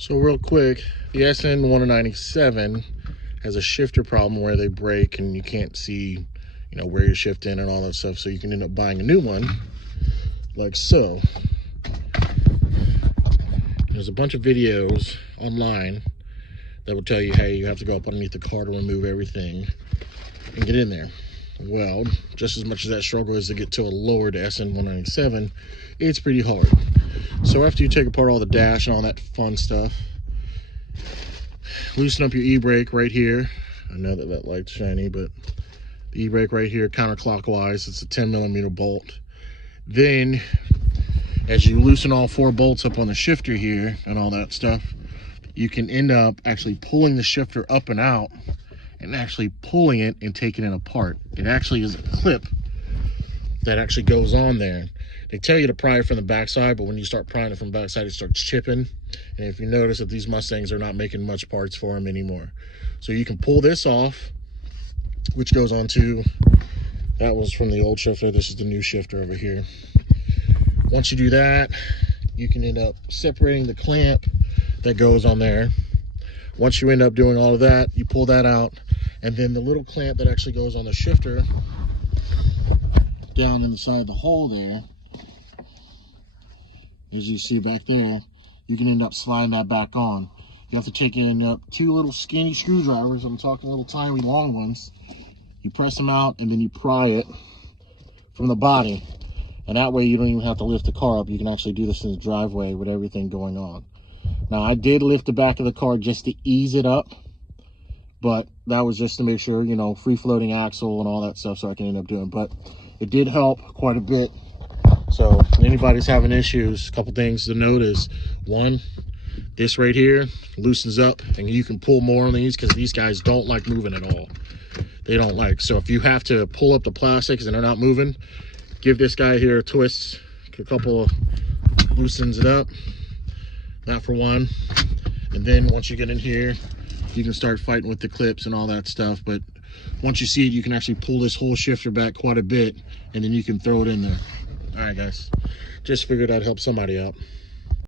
So real quick, the SN197 has a shifter problem where they break and you can't see, where you're shifting and all that stuff. So you can end up buying a new one, like so. There's a bunch of videos online that will tell you, hey, you have to go up underneath the car to remove everything and get in there. Well, just as much as that struggle is to get to a lowered SN197, it's pretty hard. So after you take apart all the dash and all that fun stuff, loosen up your e-brake right here. I know that light's shiny, but the e-brake right here, counterclockwise, it's a 10mm bolt. Then, as you loosen all 4 bolts up on the shifter here and all that stuff, you can end up actually pulling the shifter up and out and actually pulling it and taking it apart. It actually is a clip that actually goes on there. They tell you to pry it from the backside, but when you start prying it from the backside, it starts chipping. And if you notice that these Mustangs are not making much parts for them anymore. So you can pull this off, which goes onto, that was from the old shifter. This is the new shifter over here. Once you do that, you can end up separating the clamp that goes on there. Once you end up doing all of that, you pull that out, and then the little clamp that actually goes on the shifter down inside the hole there, as you see back there, you can end up sliding that back on. You have to take in 2 little skinny screwdrivers. I'm talking little tiny long ones. You press them out and then you pry it from the body, and that way you don't even have to lift the car up. You can actually do this in the driveway with everything going on. Now, I did lift the back of the car just to ease it up, but that was just to make sure, free floating axle and all that stuff, so I can end up doing. But it did help quite a bit. So if anybody's having issues, a couple things to note is, one, this right here loosens up and you can pull more on these because these guys don't like moving at all. They don't like. So if you have to pull up the plastics and they're not moving, give this guy here a twist, a couple of loosens it up. That for one. And then once you get in here, you can start fighting with the clips and all that stuff. But once you see it, you can actually pull this whole shifter back quite a bit, and then you can throw it in there. All right, guys, just figured I'd help somebody out.